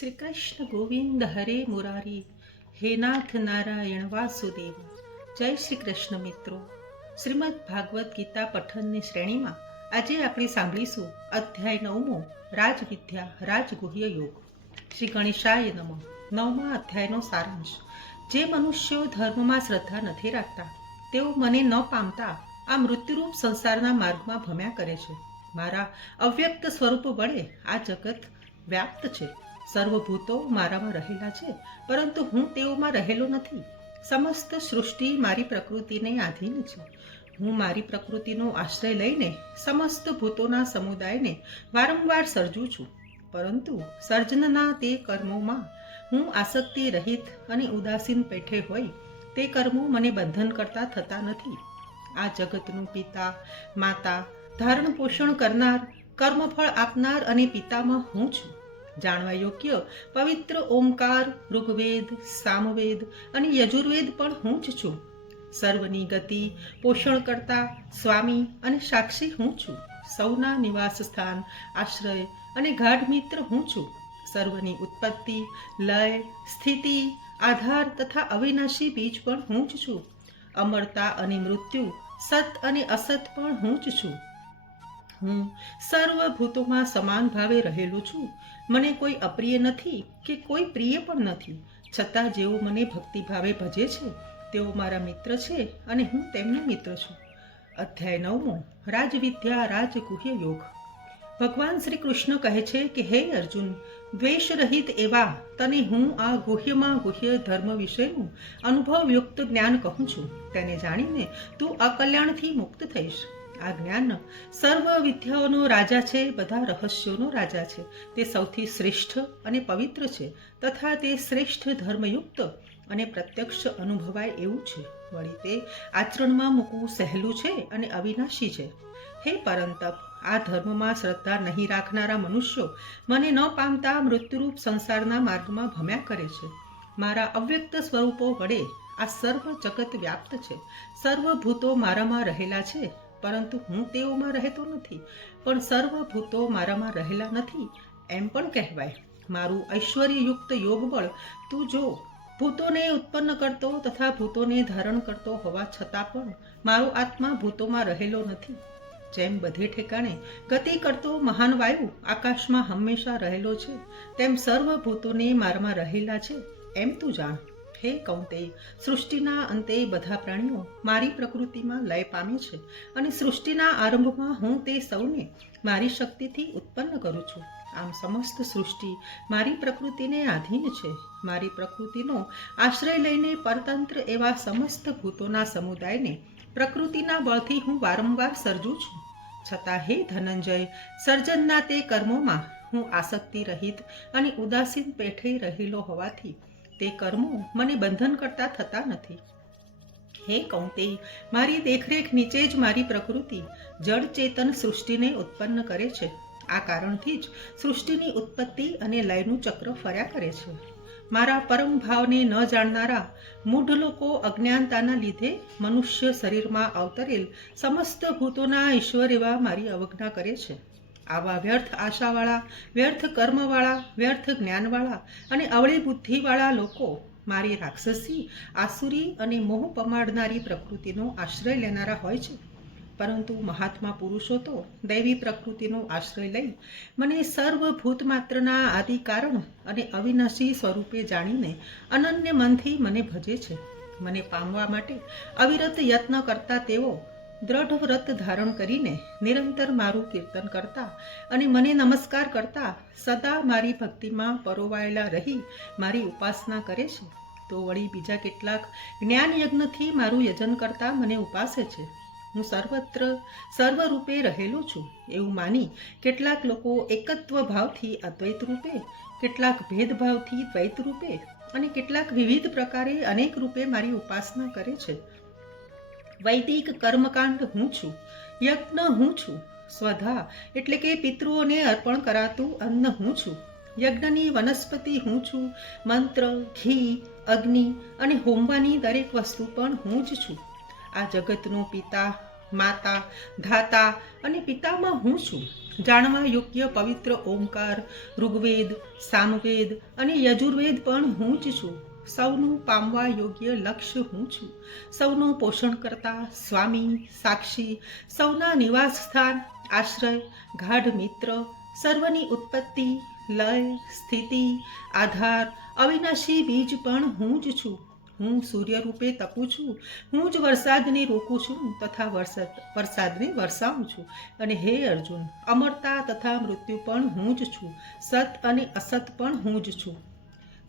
શ્રી કૃષ્ણ ગોવિંદ હરે મુરારી, હે નાથ નારાયણ વાસુદેવ, જય શ્રી કૃષ્ણ મિત્રો. શ્રીમદ ભાગવત ગીતા પઠનની શ્રેણીમાં આજે આપણે સાંભળીશું અધ્યાય નવમો, રાજવિદ્યા રાજગુહ્ય યોગ. શ્રી ગણેશાય નમઃ. નવમા અધ્યાયનો સારાંશ. જે મનુષ્યો ધર્મમાં શ્રદ્ધા નથી રાખતા, તેઓ મને ન પામતા આ મૃત્યુરૂપ સંસારના માર્ગમાં ભમ્યા કરે છે. મારા અવ્યક્ત સ્વરૂપ વડે આ જગત વ્યાપ્ત છે. સર્વભૂતો મારામાં રહેલા છે, પરંતુ હું તેઓમાં રહેલો નથી. સમસ્ત સૃષ્ટિ મારી પ્રકૃતિને આધીન છે. હું મારી પ્રકૃતિનો આશ્રય લઈને સમસ્ત ભૂતોના સમુદાયને વારંવાર સર્જું છું. પરંતુ સર્જનના તે કર્મોમાં હું આસક્તિ રહિત અને ઉદાસીન પેઠે હોય, તે કર્મો મને બંધન કરતા થતા નથી. આ જગતનું પિતા, માતા, ધારણ પોષણ કરનાર, કર્મફળ આપનાર અને પિતામાં હું છું. જાણવા યોગ્ય પવિત્ર ઓમકાર, ઋગ્વેદ, સામવેદ અને યજુર્વેદ પણ હું જ છું. સર્વની ગતિ પોષણ કરતા સ્વામી અને સાક્ષી હું છું. સૌના નિવાસ સ્થાન, આશ્રય અને ગાઢ મિત્ર હું છું. સર્વની ઉત્પત્તિ, લય, સ્થિતિ, આધાર તથા અવિનાશી બીજ પણ હું જ છું. અમરતા અને મૃત્યુ, સત અને અસત પણ હું જ છું. હું સર્વભૂતોમાં સમાન ભાવે રહેલું છું. મને કોઈ અપ્રિય નથી કે કોઈ પ્રિય પણ નથી. છતાં જેઓ મને ભક્તિભાવે ભજે છે, તેઓ મારા મિત્ર છે અને હું તેમનો મિત્ર છું. અધ્યાય નવમો, રાજવિદ્યા રાજગુહ્ય યોગ. ભગવાન શ્રી કૃષ્ણ કહે છે કે, હે અર્જુન દ્વેષ રહિત એવા તને હું આ ગુહ્યમાં ગુહ્ય ધર્મ વિશેનું અનુભવયુક્ત જ્ઞાન કહું છું. તેને જાણીને તું અકલ્યાણથી મુક્ત થઈશ. આ જ્ઞાન સર્વ વિદ્યાઓનો રાજા છે, બધા રહસ્યોનો રાજા છે. તે સૌથી શ્રેષ્ઠ અને પવિત્ર છે તથા તે શ્રેષ્ઠ ધર્મયુક્ત અને પ્રત્યક્ષ અનુભવાય એવું છે. વળી તે આચરણમાં મૂકવું સહેલું છે અને અવિનાશી છે. હે પરંતપ આ ધર્મમાં શ્રદ્ધા નહીં રાખનારા મનુષ્યો મને ન પામતા મૃત્યુરૂપ સંસારના માર્ગમાં ભમ્યા કરે છે. મારા અવ્યક્ત સ્વરૂપો વડે આ સર્વ જગત વ્યાપ્ત છે. સર્વ ભૂતો મારામાં રહેલા છે. પરંતુ હું તેઓમાં રહેતો નથી, પણ સર્વભૂતો મારામાં રહેલા નથી, એમ પણ કહેવાય. મારું ઐશ્વર્યયુક્ત યોગબળ તું જો ભૂતોને ઉત્પન્ન કરતો તથા ભૂતોને ધારણ કરતો હોવા છતાં પણ મારો આત્મા ભૂતોમાં રહેલો નથી. જેમ બધે ઠેકાણે ગતિ કરતો મહાન વાયુ આકાશમાં હંમેશા રહેલો છે, તેમ સર્વભૂતોને મારામાં રહેલા છે, એમ તું જાણ. હે કૌંતે સૃષ્ટિના અંતે બધા પ્રાણીઓ મારી પ્રકૃતિમાં લય પામે છે અને સૃષ્ટિના આરંભમાં હું તે સૌને મારી શક્તિથી ઉત્પન્ન કરું છું. આમ સમસ્ત સૃષ્ટિ મારી પ્રકૃતિને આધીન છે. મારી પ્રકૃતિનો આશ્રય લઈને પરતંત્ર એવા સમસ્ત ભૂતોના સમુદાયને પ્રકૃતિના બળથી હું વારંવાર સર્જું છું. છતાં હે ધનંજય, સર્જનના તે કર્મોમાં હું આસક્તિ રહિત અને ઉદાસીન પેઠે રહેલો હોવાથી તે કર્મો મને બંધન કરતા થતા નથી. હે કૌંતે મારી દેખરેખ નીચે જ મારી પ્રકૃતિ જળ ચેતન સૃષ્ટિને ઉત્પન્ન કરે છે. આ કારણથી જ સૃષ્ટિની ઉત્પત્તિ અને લયનું ચક્ર ફર્યા કરે છે. મારા પરમ ભાવને ન જાણનારા મૂઢ લોકો અજ્ઞાનતાના લીધે મનુષ્ય શરીરમાં અવતરેલ સમસ્ત ભૂતોના ઈશ્વર એવા મારી અવજ્ઞા કરે છે. આવા વ્યર્થ આશાવાળા, વ્યર્થ કર્મવાળા, વ્યર્થ જ્ઞાનવાળા અને અવળી બુદ્ધિવાળા લોકો મારી રાક્ષસી, આસુરી અને મોહ પમાડનારી પ્રકૃતિનો આશ્રય લેનારા હોય છે. પરંતુ મહાત્મા પુરુષો તો દૈવી પ્રકૃતિનો આશ્રય લઈ મને સર્વભૂત માત્રના આદિ કારણ અને અવિનાશી સ્વરૂપે જાણીને અનન્ય મનથી મને ભજે છે. મને પામવા માટે અવિરત યત્ન કરતા તેઓ દ્રઢ વ્રત ધારણ કરીને નિરંતર મારું કીર્તન કરતા અને મને નમસ્કાર કરતા સદા મારી ભક્તિમાં પરોવાયેલા રહી મારી ઉપાસના કરે છે. તો વળી બીજા કેટલાક જ્ઞાન યજ્ઞથી મારું યજન કરતા મને ઉપાસે છે. હું સર્વત્ર, સર્વરૂપે રહેલો છું. એવું માની કેટલાક લોકો એકત્વ ભાવથી અદ્વૈત રૂપે, કેટલાક ભેદભાવથી દ્વૈત રૂપે અને કેટલાક વિવિધ પ્રકારે અનેક રૂપે મારી ઉપાસના કરે છે. વૈદિક કર્મકાંડ હું છું, યજ્ઞ હું છું, સ્વધા એટલે કે પિતૃઓને અર્પણ કરાતું અન્ન હું છું, યજ્ઞની વનસ્પતિ હું છું, મંત્ર, ઘી, અગ્નિ અને હોમવાની દરેક વસ્તુ પણ હું જ છું. આ જગતનો પિતા, માતા, ધાતા અને પિતામાં હું છું. જાણવા યોગ્ય પવિત્ર ઓમકાર, ઋગ્વેદ, સામવેદ અને યજુર્વેદ પણ હું જ છું. સૌનું પામવા યોગ્ય લક્ષ્ય હું છું. સૌનું પોષણ કરતા સ્વામી, સાક્ષી, સૌના નિવાસ સ્થાન, આશ્રય, ગાઢ મિત્ર, સર્વની ઉત્પત્તિ, લય, સ્થિતિ, આધાર, અવિનાશી બીજ પણ હું જ છું. હું સૂર્ય રૂપે તપું છું. હું જ વરસાદને રોકું છું તથા વરસાદ વરસાદને વરસાવું છું. અને હે અર્જુન, અમરતા તથા મૃત્યુ પણ હું જ છું. સત અને અસત પણ હું જ છું.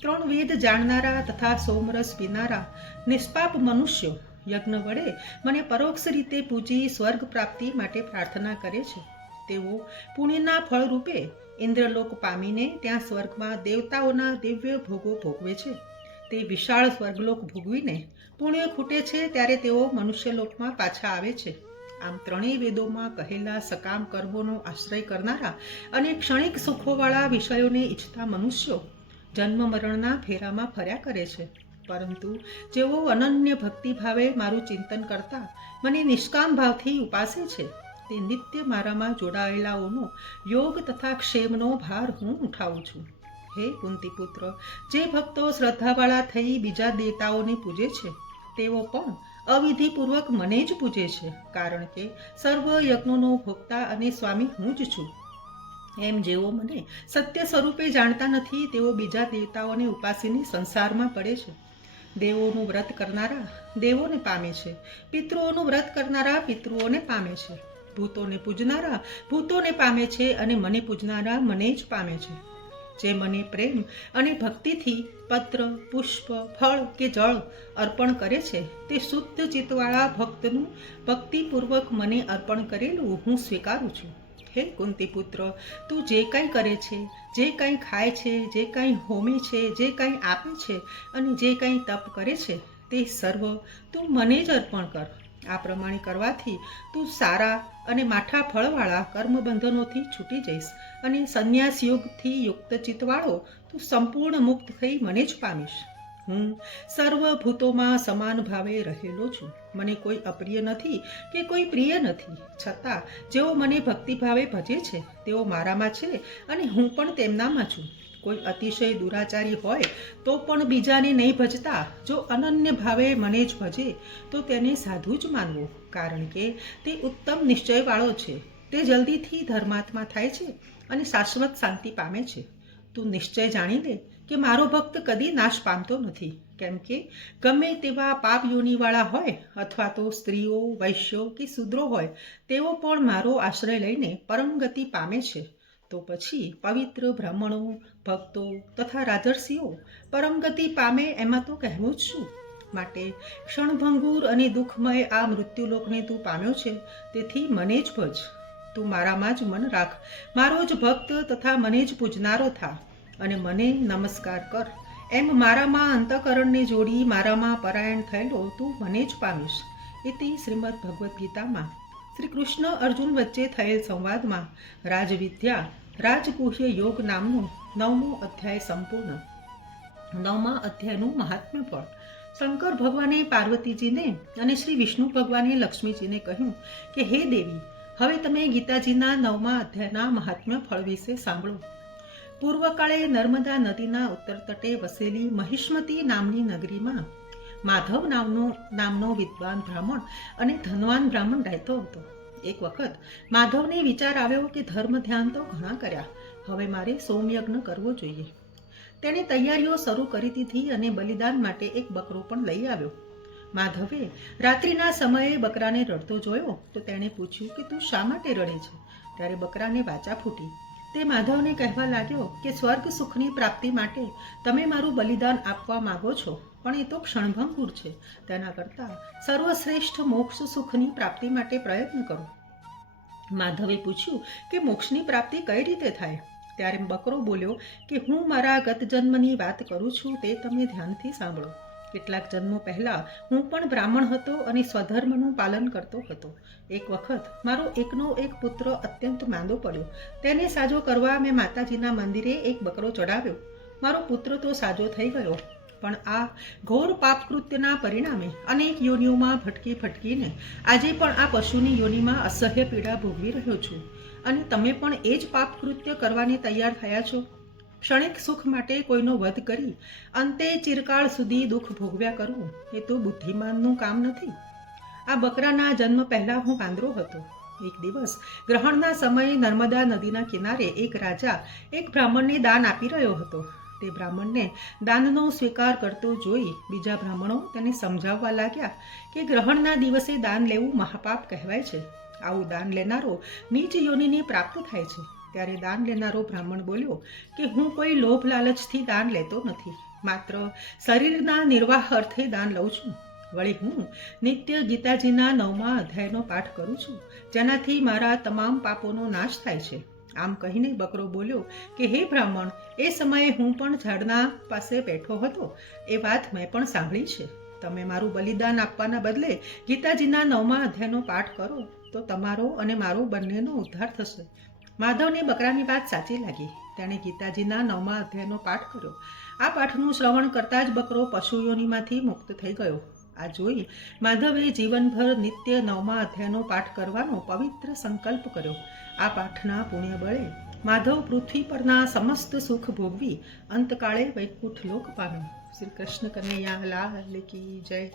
ત્રણ વેદ જાણનારા તથા સોમરસ પીનારા નિષ્પાપ મનુષ્યો, યજ્ઞ વડે મને પરોક્ષ રીતે પૂજી સ્વર્ગ પ્રાપ્તિ માટે પ્રાર્થના કરે છે. તેઓ પુણ્યના ફળરૂપે ઇન્દ્રલોક પામીને ત્યાં સ્વર્ગમાં દેવતાઓના દિવ્ય ભોગો ભોગવે છે. તે વિશાળ સ્વર્ગલોક ભોગવીને પુણ્ય ખૂટે છે ત્યારે તેઓ મનુષ્યલોકમાં પાછા આવે છે. આમ ત્રણેય વેદોમાં કહેલા સકામ કર્મોનો આશ્રય કરનારા અને ક્ષણિક સુખોવાળા વિષયોને ઈચ્છતા મનુષ્યો જન્મ મરણના ફેરામાં ફર્યા કરે છે. પરંતુ જેઓ અનન્ય ભક્તિભાવે મારું ચિંતન કરતા મને નિષ્કામ ભાવથી ઉપાસે છે. તે નિત્ય મારામાં જોડાયેલાઓનો યોગ તથા ક્ષેમનો ભાર હું ઉઠાવું છું. હે કુંતીપુત્ર, જે ભક્તો શ્રદ્ધાવાળા થઈ બીજા દેવતાઓને પૂજે છે, તેઓ પણ અવિધિપૂર્વક મને જ પૂજે છે, કારણ કે સર્વ યજ્ઞોનો ભોગતા અને સ્વામી હું જ છું. એમ જેઓ મને સત્ય સ્વરૂપે જાણતા નથી, તેઓ બીજા દેવતાઓને ઉપાસીને સંસારમાં પડે છે. દેવોનું વ્રત કરનારા દેવોને પામે છે. પિતૃઓનું વ્રત કરનારા પિતૃઓને પામે છે. ભૂતોને પૂજનારા ભૂતોને પામે છે અને મને પૂજનારા મને જ પામે છે. જે મને પ્રેમ અને ભક્તિથી પત્ર, પુષ્પ, ફળ કે જળ અર્પણ કરે છે, તે શુદ્ધ ચિત્તવાળા ભક્તનું ભક્તિપૂર્વક મને અર્પણ કરેલું હું સ્વીકારું છું. હે કુંતીપુત્ર, તું જે કાંઈ કરે છે, જે કાંઈ ખાય છે, જે કાંઈ હોમે છે, જે કાંઈ આપે છે અને જે કાંઈ તપ કરે છે, તે સર્વ તું મને જ અર્પણ કર. આ પ્રમાણે કરવાથી તું સારા અને માઠા ફળવાળા કર્મબંધનોથી છૂટી જઈશ અને સંન્યાસ યોગથી યુક્ત ચિત્તવાળો તું સંપૂર્ણ મુક્ત થઈ મને જ પામીશ. હું સર્વ ભૂતોમાં સમાન ભાવે રહેલો છું. મને કોઈ અપ્રિય નથી કે કોઈ પ્રિય નથી. છતાં, જેઓ મને ભક્તિભાવે ભજે છે, તેઓ મારામાં છે અને હું પણ તેમનામાં છું. કોઈ અતિશય દુરાચારી હોય તો પણ બીજાને નહીં ભજતા. જો અનન્ય ભાવે મને જ ભજે, તો તેને સાધુ જ માનવું, કારણ કે તે ઉત્તમ નિશ્ચયવાળો છે. તે જલ્દીથી ધર્માત્મા થાય છે અને શાશ્વત શાંતિ પામે છે. તું નિશ્ચય જાણી લે કે મારો ભક્ત કદી નાશ પામતો નથી. કેમ કે ગમે તેવા પાપ યોનિવાળા હોય અથવા તો સ્ત્રીઓ, વૈશ્યો કે શુદ્રો હોય, તેઓ પણ મારો આશ્રય લઈને પરમગતિ પામે છે. તો પછી પવિત્ર બ્રાહ્મણો, ભક્તો તથા રાજર્ષિઓ પરમગતિ પામે એમાં તો કહેવું જ શું? માટે ક્ષણભંગુર અને દુઃખમય આ મૃત્યુલોકને તું પામ્યો છે, તેથી મને જ ભજ. તું મારામાં જ મન રાખ. મારો જ ભક્ત તથા મને જ પૂજનારો થા. અને મને નમસ્કાર કર. એમ મારામાં અંતકરણને જોડી મારામાં પરાયણ થયેલો તું મને જ પામીશ. તે શ્રીમદ ભગવદ્ ગીતામાં. શ્રી કૃષ્ણ અર્જુન વચ્ચે થયેલ સંવાદમાં રાજવિદ્યા રાજગુહ્ય યોગ નામનો નવમો અધ્યાય સંપૂર્ણ. નવમા અધ્યાયનું મહાત્મ્ય ફળ શંકર ભગવાને પાર્વતીજીને અને શ્રી વિષ્ણુ ભગવાને લક્ષ્મીજીને કહ્યું કે, હે દેવી, હવે તમે ગીતાજીના નવમા અધ્યાયના મહાત્મ્ય ફળ વિશે સાંભળો. પૂર્વકાળે નર્મદા નદીના ઉત્તર તટે વસેલી મહિષ્મતી નામની નગરીમાં માધવ નામનો નામનો વિદ્વાન બ્રાહ્મણ અને ધનવાન બ્રાહ્મણ રહેતો હતો. એક વખત માધવને વિચાર આવ્યો કે ધર્મ ધ્યાન તો ઘણા કર્યા. હવે મારે સોમયજ્ઞ કરવો જોઈએ. તેણે તૈયારીઓ શરૂ કરી દીધી અને બલિદાન માટે એક બકરો પણ લઈ આવ્યો. માધવે રાત્રિના સમયે બકરાને રડતો જોયો તો તેણે પૂછ્યું કે તું શા માટે રડે છે? ત્યારે બકરાને વાચા ફૂટી. તે માધવને કહેવા લાગ્યો કે સ્વર્ગ સુખની પ્રાપ્તિ માટે તમે મારું બલિદાન આપવા માંગો છો, પણ એ તો ક્ષણભંગુર છે. તેના કરતાં સર્વશ્રેષ્ઠ મોક્ષ સુખની પ્રાપ્તિ માટે પ્રયત્ન કરો. માધવે પૂછ્યું કે મોક્ષની પ્રાપ્તિ કઈ રીતે થાય? ત્યારે બકરો બોલ્યો કે હું મારા ગત જન્મની વાત કરું છું તે તમે ધ્યાનથી સાંભળો. કેટલાક જન્મો પહેલાં હું પણ બ્રાહ્મણ હતો અને સ્વધર્મનું પાલન કરતો હતો. એક વખત મારો એકનો એક પુત્ર અત્યંત માંદો પડ્યો. તેને સાજો કરવા મેં માતાજીના મંદિરે એક બકરો ચડાવ્યો. મારો પુત્ર તો સાજો થઈ ગયો, પણ આ ઘોર પાપકૃત્યના પરિણામે અનેક યોનિઓમાં ભટકી ભટકીને આજે પણ આ પશુની યોનિમાં અસહ્ય પીડા ભોગવી રહ્યો છું. અને તમે પણ એ જ પાપકૃત્ય કરવાની તૈયાર થયા છો? ક્ષણિક સુખ માટે કોઈનો વધ કરી, અંતે ચિરકાળ સુધી દુઃખ ભોગવ્યા કરવું એ તો બુદ્ધિમાનનું કામ નથી. આ બકરાના જન્મ પહેલાં હું પાંદરો હતો. એક દિવસ ગ્રહણના સમયે નર્મદા નદીના કિનારે એક રાજા એક બ્રાહ્મણને દાન આપી રહ્યો હતો. તે બ્રાહ્મણને દાનનો સ્વીકાર કરતો જોઈ બીજા બ્રાહ્મણો તેને સમજાવવા લાગ્યા કે ગ્રહણના દિવસે દાન લેવું મહાપાપ કહેવાય છે. આવું દાન લેનારો નીચ યોનિની પ્રાપ્ત થાય છે. ત્યારે દાન લેનારો બ્રાહ્મણ બોલ્યો કે હું કોઈ લોભ લાલચથી દાન લેતો નથી, માત્ર શરીરના નિર્વાહ અર્થે દાન લઉં છું. વળી હું નિત્ય ગીતાજીના નવમા અધ્યાયનો પાઠ કરું છું, જેનાથી મારા તમામ પાપોનો નાશ થાય છે. આમ કહીને બકરો બોલ્યો કે, હે બ્રાહ્મણ, એ સમયે હું પણ ઝાડના પાસે બેઠો હતો, એ વાત મેં પણ સાંભળી છે. તમે મારું બલિદાન આપવાના બદલે ગીતાજીના નવમા અધ્યાયનો પાઠ કરો, તો તમારો અને મારો બંનેનો ઉદ્ધાર થશે. માધવને બકરાની વાત સાચી લાગી. તેણે ગીતાજીના નવમા અધ્યાયનો પાઠ કર્યો. આ પાઠનું શ્રવણ કરતાં જ બકરો પશુઓનીમાંથી મુક્ત થઈ ગયો. આ જોઈ માધવે જીવનભર નિત્ય નવમા અધ્યાયનો પાઠ કરવાનો પવિત્ર સંકલ્પ કર્યો. આ પાઠના પુણ્ય બળે માધવ પૃથ્વી પરના સમસ્ત સુખ ભોગવી અંતકાળે વૈકુંઠ લોક પામ્યો. શ્રી કૃષ્ણ કનૈયા, લાલ કી જય.